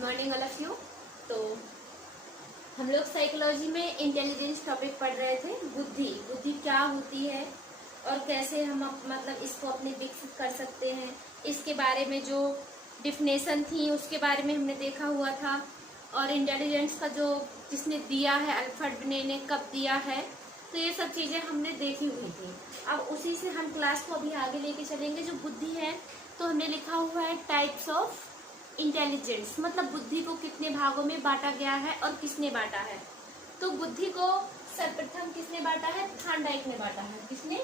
Morning all of you. तो हम लोग साइकोलॉजी में इंटेलिजेंस टॉपिक पढ़ रहे थे। बुद्धि बुद्धि क्या होती है और कैसे हम मतलब इसको अपने विकसित कर सकते हैं, इसके बारे में जो डिफिनेशन थी उसके बारे में हमने देखा हुआ था। और इंटेलिजेंस का जो जिसने दिया है अल्फ्रेड ने कब दिया है, तो ये सब चीज़ें हमने देखी हुई थी। अब उसी से हम क्लास को अभी आगे लेके चलेंगे। जो बुद्धि है तो हमने लिखा हुआ है टाइप्स ऑफ इंटेलिजेंस, मतलब बुद्धि को कितने भागों में बांटा गया है और किसने बांटा है। तो बुद्धि को सर्वप्रथम किसने बांटा है? थॉर्नडाइक ने बांटा है। किसने?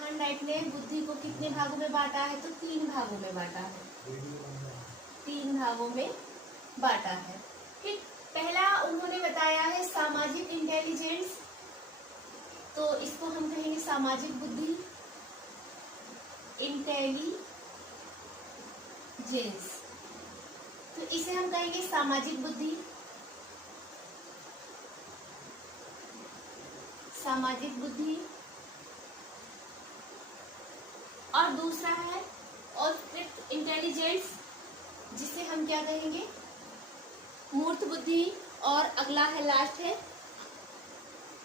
थॉर्नडाइक ने बुद्धि को कितने भागों में बांटा है? तो 3 भागों में बांटा है। 3 भागों में बांटा है। ठीक, पहला उन्होंने बताया है सामाजिक इंटेलिजेंस, तो इसको हम कहेंगे सामाजिक बुद्धि, इंटेलिजेंस। तो इसे हम कहेंगे सामाजिक बुद्धि, सामाजिक बुद्धि। और दूसरा है ऑब्जेक्ट इंटेलिजेंस, जिसे हम क्या कहेंगे? मूर्त बुद्धि। और अगला है, लास्ट है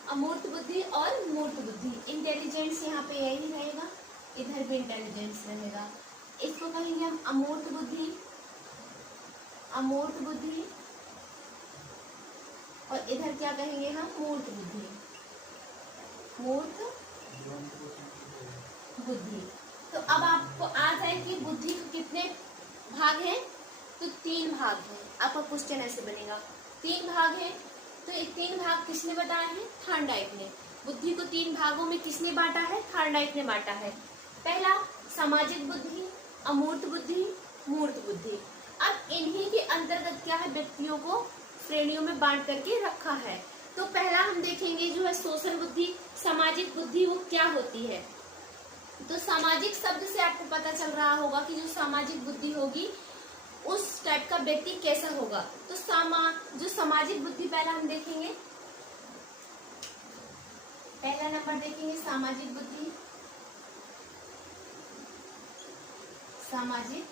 अमूर्त बुद्धि और मूर्त बुद्धि। इंटेलिजेंस यहाँ पे यही रहेगा, इधर भी इंटेलिजेंस रहेगा। इसको कहेंगे हम अमूर्त बुद्धि, अमूर्त बुद्धि। और इधर क्या कहेंगे हम? मूर्त बुद्धि, मूर्त बुद्धि। तो अब आपको आ जाए कि बुद्धि के कितने भाग हैं? तो 3 भाग हैं। आपका क्वेश्चन ऐसे बनेगा, 3 भाग हैं। तो ये 3 भाग किसने बताए हैं? थॉर्नडाइक ने। बुद्धि को 3 भागों में किसने बांटा है? थॉर्नडाइक ने बांटा है। पहला सामाजिक बुद्धि, अमूर्त बुद्धि, मूर्त बुद्धि। अब इन्हीं के अंतर्गत क्या है? व्यक्तियों को श्रेणियों में बांट करके रखा है। तो पहला हम देखेंगे जो है सोशल बुद्धि, सामाजिक बुद्धि। वो क्या होती है? तो सामाजिक शब्द से आपको पता चल रहा होगा कि जो सामाजिक बुद्धि होगी उस टाइप का व्यक्ति कैसा होगा। तो जो सामाजिक बुद्धि पहला हम देखेंगे, पहला नंबर देखेंगे सामाजिक बुद्धि, सामाजिक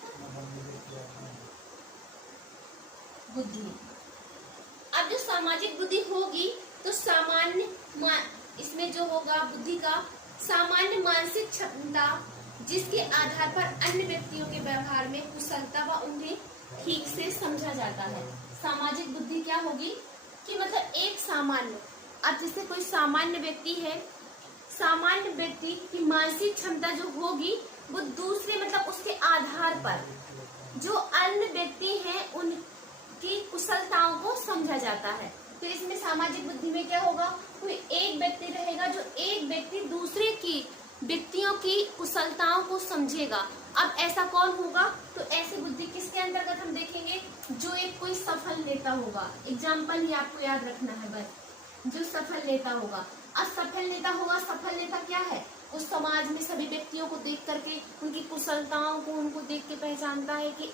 बुद्धि। अब जो सामाजिक बुद्धि होगी तो सामान्य इसमें जो होगा बुद्धि का सामान्य मानसिक क्षमता, जिसके आधार पर अन्य व्यक्तियों के व्यवहार में कुशलता व उन्हें ठीक से समझा जाता है। सामाजिक बुद्धि क्या होगी कि मतलब एक सामान्य, अब जैसे कोई सामान्य व्यक्ति है, सामान्य व्यक्ति की मानसिक क्षमता जो होगी वो दूसरे मतलब उसके आधार पर जो अन्य व्यक्ति हैं उनकी कुशलताओं को समझा जाता है। तो इसमें सामाजिक बुद्धि में क्या होगा? कोई एक व्यक्ति रहेगा जो एक व्यक्ति दूसरे की व्यक्तियों की कुशलताओं को समझेगा। अब ऐसा कौन होगा? तो ऐसी बुद्धि किसके अंतर्गत हम देखेंगे? जो एक कोई सफल नेता होगा। एग्जाम्पल ही आपको याद रखना है बस, जो सफल नेता होगा। अब सफल नेता होगा, सफल नेता क्या है? उस समाज में सभी व्यक्तियों को देख करके उनकी कुशलताओं को उनको देख के पहचानता है कि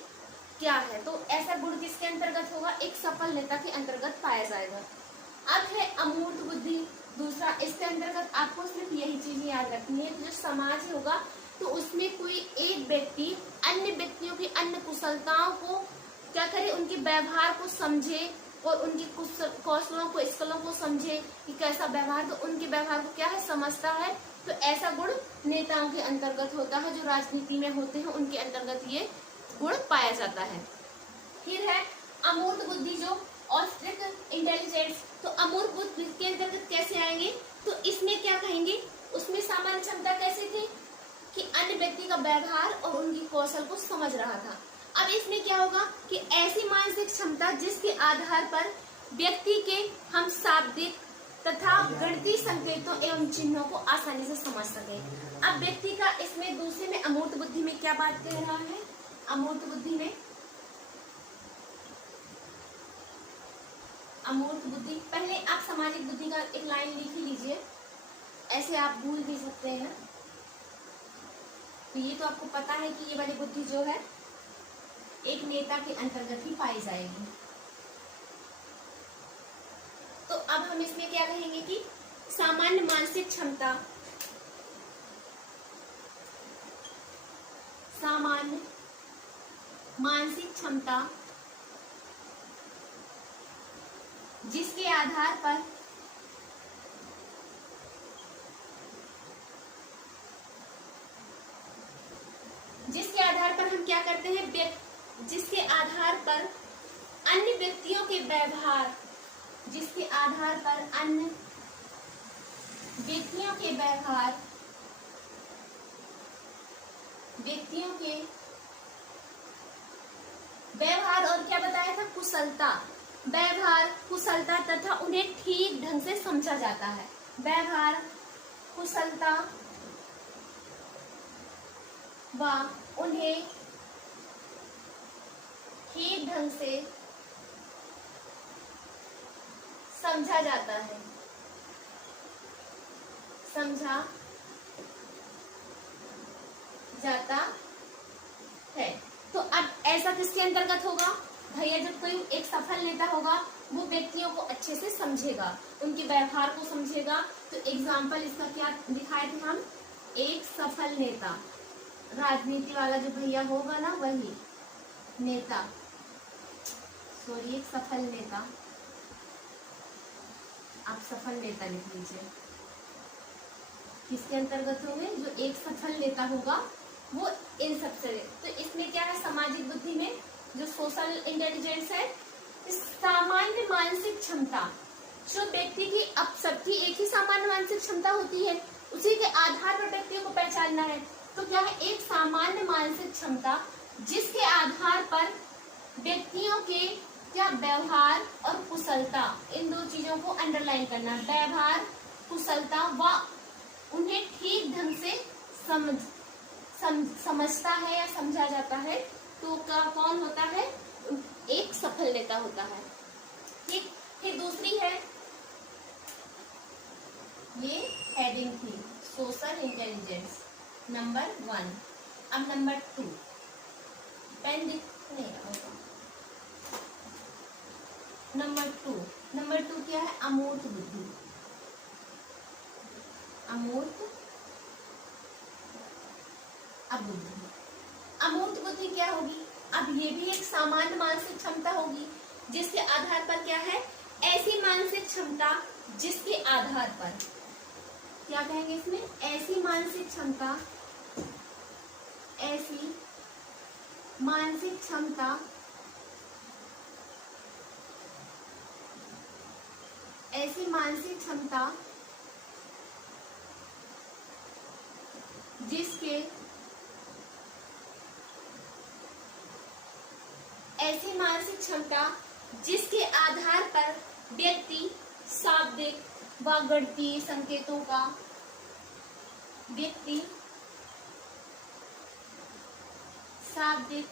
क्या है। तो ऐसा गुण किसके अंतर्गत होगा? एक सफल नेता के अंतर्गत पाया जाएगा। अब है अमूर्त बुद्धि दूसरा। इसके अंतर्गत आपको सिर्फ यही चीज याद रखनी है, जो समाज होगा तो उसमें कोई एक व्यक्ति अन्य व्यक्तियों की अन्य कुशलताओं को क्या करे? उनके व्यवहार को समझे और उनकी कौशलों को, स्किलों को समझे कि कैसा व्यवहार, तो उनके व्यवहार को क्या है? समझता है। तो ऐसा गुण नेताओं के अंतर्गत होता है, जो राजनीति में होते हैं उनके अंतर्गत ये गुण पाया जाता है। फिर है अमूर्त बुद्धि जो ऑब्जेक्ट इंटेलिजेंस। तो अमूर्त बुद्धि के अंतर्गत कैसे आएंगे? तो इसमें क्या कहेंगे? उसमें सामान्य क्षमता कैसी थी कि अन्य व्यक्ति का व्यवहार और उनकी कौशल को समझ रहा था। अब इसमें क्या होगा कि ऐसी मानसिक क्षमता जिसके आधार पर व्यक्ति के हम शाब्दिक तथा गणितीय संकेतों एवं चिन्हों को आसानी से समझ सके। अब व्यक्ति का इसमें दूसरे में अमूर्त बुद्धि में क्या बात कह रहा है? अमूर्त बुद्धि में, अमूर्त बुद्धि, पहले आप सामाजिक बुद्धि का एक लाइन लिख ही लीजिए, ऐसे आप भूल भी सकते हैं। तो ये तो आपको पता है कि ये वाली बुद्धि जो है एक नेता के अंतर्गत ही पाई जाएगी। तो अब हम इसमें क्या कहेंगे कि सामान्य मानसिक क्षमता, सामान्य मानसिक क्षमता जिसके आधार पर हम क्या करते हैं, जिसके आधार पर अन्य व्यक्तियों के व्यवहार, जिसके आधार पर अन्य व्यक्तियों के व्यवहार, और क्या बताया था, कुशलता, व्यवहार, कुशलता तथा उन्हें ठीक ढंग से समझा जाता है। व्यवहार, कुशलता व उन्हें ठीक ढंग से समझा जाता है, समझा जाता है। तो अब ऐसा किसके अंतर्गत होगा भैया, जब कोई एक सफल नेता होगा वो व्यक्तियों को अच्छे से समझेगा, उनके व्यवहार को समझेगा। तो एग्जाम्पल इसका क्या दिखाए थे हम, एक सफल नेता, राजनीति वाला जो भैया होगा ना वही नेता, सॉरी एक सफल नेता, आप सफल नेता लिख लीजिए, किसके अंतर्गत होंगे, जो एक सफल नेता होगा वो इन सबसे। तो इसमें क्या है, सामाजिक बुद्धि में जो सोशल इंटेलिजेंस है, इस सामान्य मानसिक क्षमता, जो व्यक्ति की, अब सबकी एक ही सामान्य मानसिक क्षमता होती है, उसी के आधार पर व्यक्तियों को पहचानना है। तो क्या है, एक सामान्य मानसिक क्षमता जिसके आधार पर व्यक्तियों के क्या व्यवहार और कुशलता, इन दो चीजों को अंडरलाइन करना, व्यवहार, कुशलता व उन्हें ठीक ढंग से समझता है या समझा जाता है। तो क्या कौन होता है, एक सफल नेता होता है। ठीक, फिर दूसरी है, ये हेडिंग थी सोशल इंटेलिजेंस नंबर 1। अब नंबर 2, पेन दिखने होगा। नंबर 2 क्या है, अमूर्त बुद्धि। अमूर्त अबुद्धि, अमूर्त बुद्धि क्या होगी, अब ये भी एक सामान्य मानसिक क्षमता होगी, जिसके आधार पर क्या है, ऐसी मानसिक क्षमता जिसके आधार पर, क्या कहेंगे इसमें, ऐसी मानसिक क्षमता, ऐसी मानसिक क्षमता, ऐसी मानसिक क्षमता जिसके, ऐसी मानसिक क्षमता जिसके आधार पर व्यक्ति शाब्दिक व गणितीय संकेतों का, व्यक्ति शाब्दिक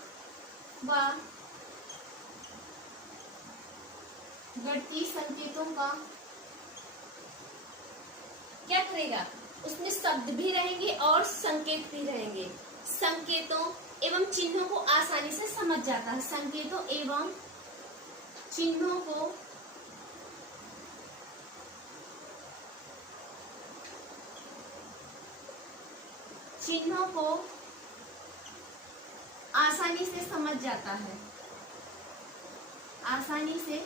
व गणितीय संकेतों का क्या करेगा, उसमें शब्द भी रहेंगे और संकेत भी रहेंगे, संकेतों एवं चिन्हों को आसानी से समझ जाता है, संकेतों एवं चिन्हों को आसानी से समझ जाता है, आसानी से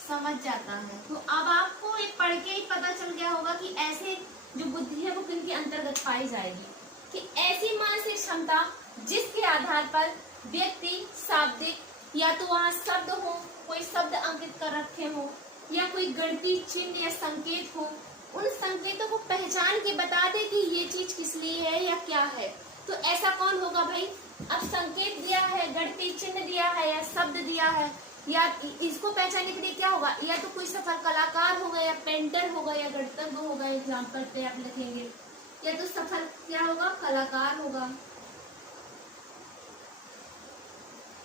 समझ जाता है। तो अब आपको एक पढ़ के ही पता चल गया होगा कि ऐसे जो बुद्धि है वो किनके अंतर्गत पाई जाएगी, कि ऐसी मानसिक क्षमता जिसके आधार पर व्यक्ति शाब्दिक, या तो वहाँ शब्द हो, कोई शब्द अंकित कर रखे हो, या कोई गणितीय चिन्ह या संकेत हो, उन संकेतों को पहचान के बता दे कि ये चीज किस लिए है या क्या है। तो ऐसा कौन होगा भाई, अब संकेत दिया है, गणितीय चिन्ह दिया है या शब्द दिया है, या इसको पहचानने के लिए क्या होगा, या तो कोई सफल कलाकार होगा, या पेंटर होगा, या गणितज्ञ होगा, एग्जाम्पल पे आप लिखेंगे, या तो सफल क्या होगा, कलाकार होगा,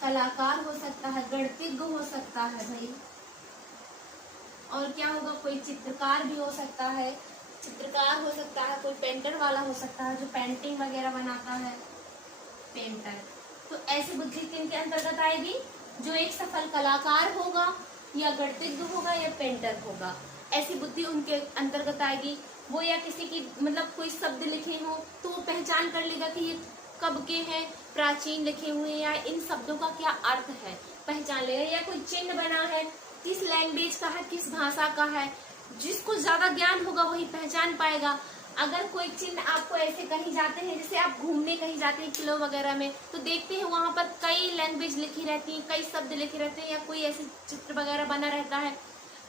कलाकार हो सकता है, गणितज्ञ हो सकता है भाई, और क्या होगा, कोई चित्रकार भी हो सकता है, चित्रकार हो सकता है, कोई पेंटर वाला हो सकता है जो पेंटिंग वगैरह बनाता है, पेंटर। तो ऐसी बुद्धि किनके अंतर्गत आएगी, जो एक सफल कलाकार होगा, या गणितज्ञ होगा, या पेंटर होगा। ऐसी बुद्धि उनके अंतर्गत आएगी। वो या किसी की मतलब कोई शब्द लिखे हो तो वो पहचान कर लेगा कि ये कब के हैं, प्राचीन लिखे हुए हैं, या इन शब्दों का क्या अर्थ है पहचान लेगा। या कोई चिन्ह बना है, किस लैंग्वेज का है, किस भाषा का है, जिसको ज्यादा ज्ञान होगा वही पहचान पाएगा। अगर कोई चिन्ह आपको ऐसे कहीं जाते हैं, जैसे आप घूमने कहीं जाते हैं किलो वगैरह में, तो देखते हैं वहां पर कई लैंग्वेज लिखी रहती है, कई शब्द लिखे रहते हैं, या कोई ऐसे चित्र वगैरह बना रहता है,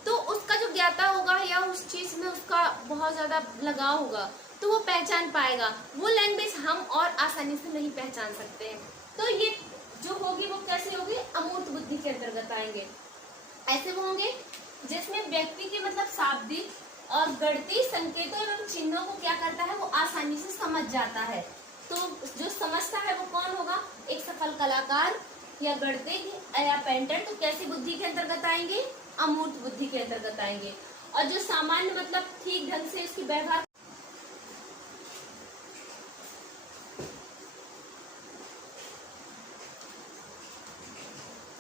तो उसका जो ज्ञाता होगा या उस चीज में उसका बहुत ज्यादा लगाव होगा तो वो पहचान पाएगा। वो लैंग्वेज हम और आसानी से नहीं पहचान सकते हैं। तो ये जो होगी वो कैसे होगी, अमूर्त बुद्धि के अंतर्गत आएंगे। ऐसे वो होंगे जिसमें व्यक्ति के मतलब शाब्दिक और गणितीय संकेतों एवं चिन्हों को क्या करता है, वो आसानी से समझ जाता है। तो जो समझता है वो कौन होगा, एक सफल कलाकार या गणितज्ञ या पेंटर। तो कैसी बुद्धि के अंतर्गत आएंगे, अमूर्त बुद्धि के अंतर्गत आएंगे। और जो सामान्य मतलब ठीक ढंग से इसकी व्यवहार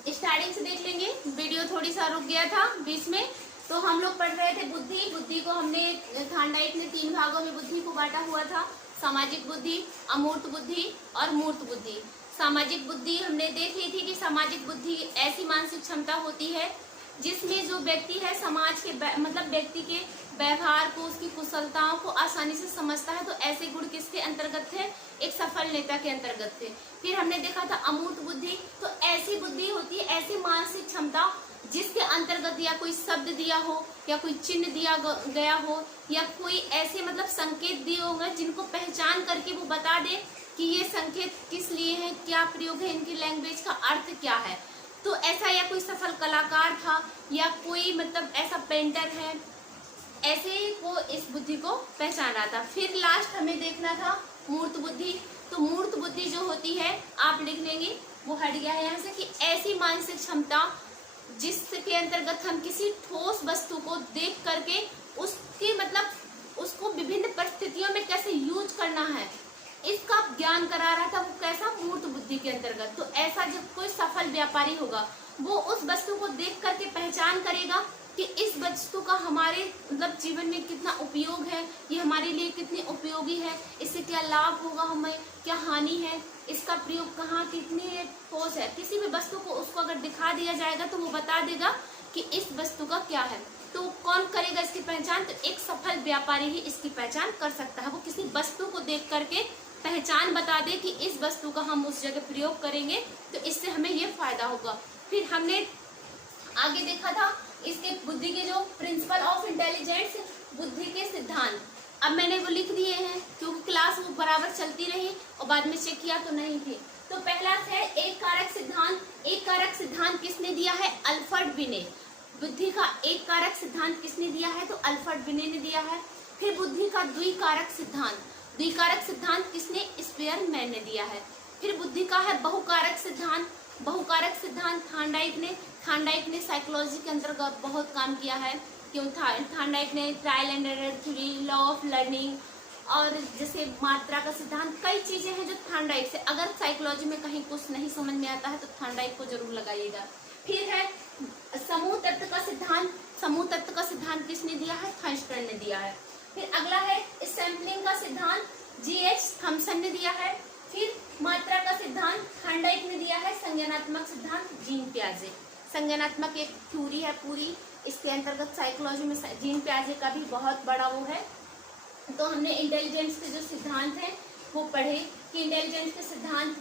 स्टार्टिंग से देख लेंगे, वीडियो थोड़ी सा रुक गया था बीच में। तो हम लोग पढ़ रहे थे बुद्धि। बुद्धि को हमने थांडाइक ने 3 भागों में बुद्धि को बांटा हुआ था, सामाजिक बुद्धि, अमूर्त बुद्धि और मूर्त बुद्धि। सामाजिक बुद्धि हमने देख ली थी कि सामाजिक बुद्धि ऐसी मानसिक क्षमता होती है जिसमें जो व्यक्ति है समाज के मतलब व्यक्ति के व्यवहार को, उसकी कुशलताओं को आसानी से समझता है। तो ऐसे गुण किसके अंतर्गत थे, एक सफल नेता के अंतर्गत थे। फिर हमने देखा था अमूर्त बुद्धि। तो ऐसी बुद्धि होती है, ऐसी मानसिक क्षमता जिसके अंतर्गत या कोई शब्द दिया हो, या कोई चिन्ह दिया गया हो, या कोई ऐसे मतलब संकेत दिए होंगे जिनको पहचान करके वो बता दे कि ये संकेत किस लिए है, क्या प्रयोग है, इनकी लैंग्वेज का अर्थ क्या है। तो ऐसा या कोई सफल कलाकार था, या कोई मतलब ऐसा पेंटर है, ऐसे वो इस बुद्धि को पहचाना था। फिर लास्ट हमें देखना था मूर्त बुद्धि। तो मूर्त बुद्धि जो होती है, आप लिख लेंगे, वो हट गया है यहाँ से, कि ऐसी मानसिक क्षमता जिसके अंतर्गत हम किसी ठोस वस्तु को देख करके उसकी मतलब उसको विभिन्न परिस्थितियों में कैसे यूज करना है इसका ज्ञान करा रहा था। वो कैसा, मूर्त बुद्धि के अंतर्गत। तो ऐसा जब कोई सफल व्यापारी होगा वो उस वस्तु को देख करके पहचान करेगा कि इस वस्तु का हमारे मतलब जीवन में कितना उपयोग है, ये हमारे लिए कितनी उपयोगी है, इससे क्या लाभ होगा, हमें क्या हानि है, इसका प्रयोग कहाँ कितनी ठोस है। किसी भी वस्तु को उसको अगर दिखा दिया जाएगा तो वो बता देगा कि इस वस्तु का क्या है। तो कौन करेगा इसकी पहचान, तो एक सफल व्यापारी ही इसकी पहचान कर सकता है। वो किसी वस्तु को देख करके पहचान बता दे कि इस वस्तु का हम उस जगह प्रयोग करेंगे तो इससे हमें ये फायदा होगा। फिर हमने आगे देखा था इसके बुद्धि के जो प्रिंसिपल ऑफ इंटेलिजेंस, बुद्धि के सिद्धांत। अब मैंने वो लिख दिए हैं क्योंकि क्लास वो बराबर चलती रही और बाद में चेक किया तो नहीं थे। तो पहला है एक कारक सिद्धांत। एक कारक सिद्धांत किसने दिया है, अल्फ्रेड बिने। बुद्धि का एक कारक सिद्धांत किसने दिया है, तो अल्फ्रेड बिने ने दिया है। फिर बुद्धि का द्विकारक सिद्धांत, द्विकारक सिद्धांत किसने, स्पेयरमैन ने दिया है। फिर बुद्धि का है बहुकारक सिद्धांत। बहुकारक सिद्धांत थांडाइक ने साइकोलॉजी के अंतर्गत बहुत काम किया है। क्यों, थांडाइक ने trial and error theory, law of learning और जैसे मात्रा का सिद्धांत, कई चीजें हैं जो थांडाइक से, अगर साइकोलॉजी में कहीं कुछ नहीं समझ में आता है तो थांडाइक को जरूर लगाइएगा। फिर है समूह तत्व का सिद्धांत। समूह तत्व का सिद्धांत किसने दिया है, थर्स्टन ने दिया है। फिर अगला है सैम्पलिंग का सिद्धांत, जी.एच. थॉमसन ने दिया है। फिर मात्रा का सिद्धांत थांडाइक ने दिया है। संज्ञानात्मक सिद्धांत जीन पियाजे। संज्ञानात्मक एक थ्योरी है पूरी, इसके अंतर्गत साइकोलॉजी में जीन पियाजे का भी बहुत बड़ा वो है। तो हमने इंटेलिजेंस के जो सिद्धांत हैं वो पढ़े कि इंटेलिजेंस के सिद्धांत,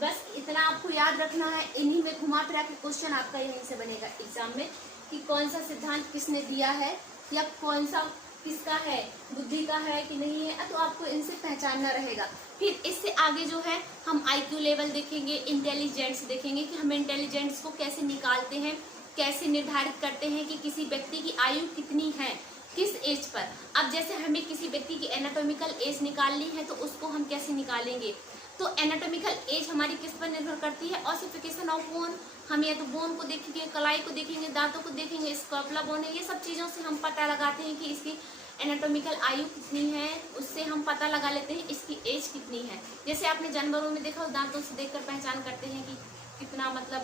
बस इतना आपको याद रखना है, इन्हीं में घुमा फिरा के क्वेश्चन आपका यहीं से बनेगा एग्जाम में कि कौन सा सिद्धांत किसने दिया है या कौन सा किसका है, बुद्धि का है कि नहीं है, तो आपको इनसे पहचानना रहेगा। फिर इससे आगे जो है हम आईक्यू लेवल देखेंगे, इंटेलिजेंस देखेंगे कि हम इंटेलिजेंस को कैसे निकालते हैं, कैसे निर्धारित करते हैं कि किसी व्यक्ति की आयु कितनी है, किस एज पर। अब जैसे हमें किसी व्यक्ति की एनाटॉमिकल एज निकालनी है तो उसको हम कैसे निकालेंगे, तो एनाटॉमिकल एज हमारी किस पर निर्भर करती है, ऑसिफिकेशन ऑफ बोन। हम या तो बोन को देखेंगे, कलाई को देखेंगे, दांतों को देखेंगे, स्कॉपुला बोन है, ये सब चीज़ों से हम पता लगाते हैं कि इसकी एनाटॉमिकल आयु कितनी है, उससे हम पता लगा लेते हैं इसकी एज कितनी है। जैसे आपने जानवरों में देखा, दांतों से देखकर पहचान करते हैं कि कितना मतलब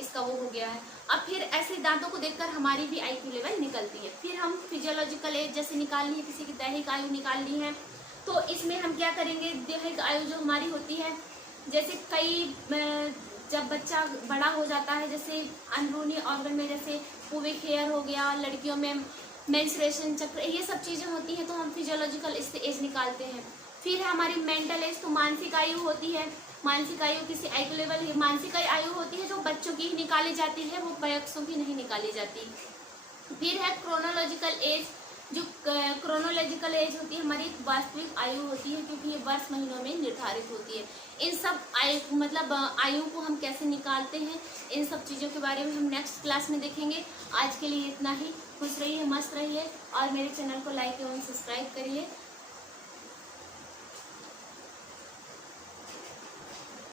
इसका वो हो गया है। अब फिर ऐसे दांतों को देखकर हमारी भी IQ लेवल निकलती है। फिर हम फिजियोलॉजिकल एज जैसे निकालनी है, किसी की दैहिक आयु निकालनी है, तो इसमें हम क्या करेंगे, दैहिक आयु जो हमारी होती है, जैसे जब बच्चा बड़ा हो जाता है, जैसे अंदरूनी ऑर्गन में जैसे पुबिक हेयर हो गया, लड़कियों में मेंस्ट्रुएशन चक्र, ये सब चीजें होती हैं, तो हम फिजियोलॉजिकल इससे एज निकालते हैं। फिर है हमारी मेंटल एज, तो मानसिक आयु होती है। मानसिक आयु किसी IQ लेवल, मानसिक आयु होती है जो बच्चों की ही निकाली जाती है, वो वयस्कों की नहीं निकाली जाती। फिर है क्रोनोलॉजिकल एज, जो क्रोनोलॉजिकल एज होती है हमारी वास्तविक आयु होती है, क्योंकि ये वर्ष महीनों में निर्धारित होती है। इन सब आयु मतलब आयु को हम कैसे निकालते हैं, इन सब चीज़ों के बारे में हम नेक्स्ट क्लास में देखेंगे। आज के लिए इतना ही। खुश रहिए, मस्त रहिए और मेरे चैनल को लाइक एवं सब्सक्राइब करिए।